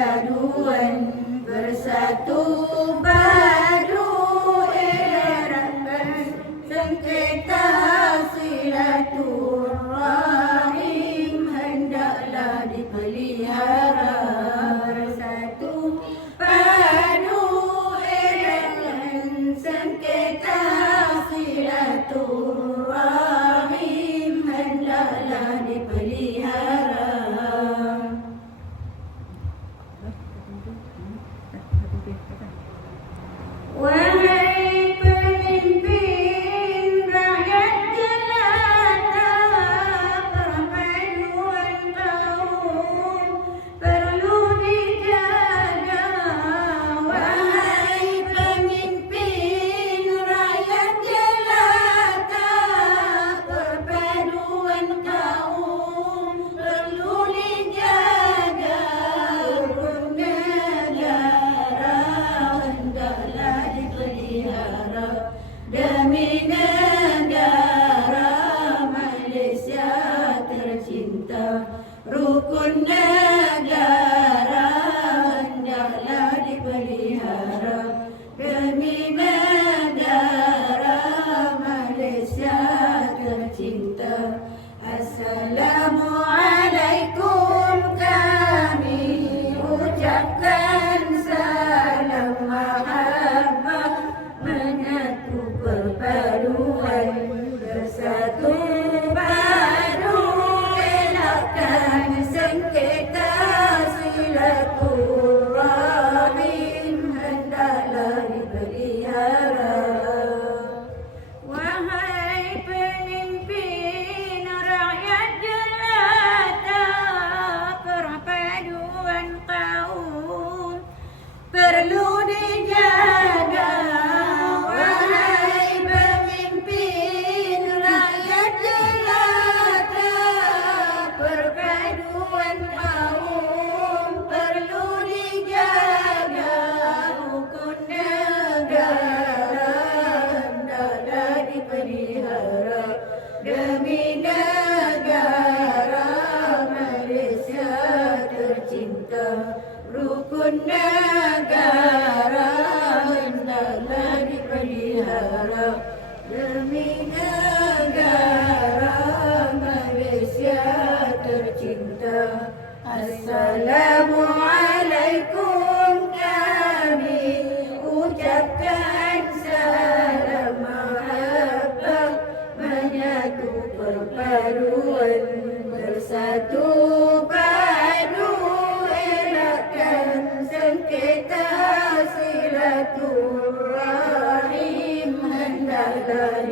perpaduan bersatu padu eratkan sengketa silaturahim hendaklah dipelihara bersatu padu eratkan sengketa silaturahim hendaklah dipelihara. Wahai pemimpin rakyat jelata, perpaduan kaum perlu dijaga. Wahai pemimpin rakyat jelata, perpaduan kaum perlu dijaga. Rukun negara hendaklah dipelihara demi negara Malaysia tercinta. Rukun negara hendaklah dipelihara demi negara Malaysia tercinta. Assalamualaikum kami ucapkan salam mahabbah menyatu perpaduan bersatu padu elakkan sengketa silaturahim hendaklah dipelihara. Wahai pemimpin rakyat jelata, perpaduan kaum perlu dijaga. Wahai pemimpin rakyat jelata, perpaduan kaum perlu dijaga. Rukun negara hendaklah dipelihara demi negara Malaysia tercinta. Rukun negara hendaklah dipelihara demi negara Malaysia tercinta. Assalamualaikum kami ucapkan salam mahabbah menyatu perpaduan bersatu padu elakkan sengketa silaturahim hendaklah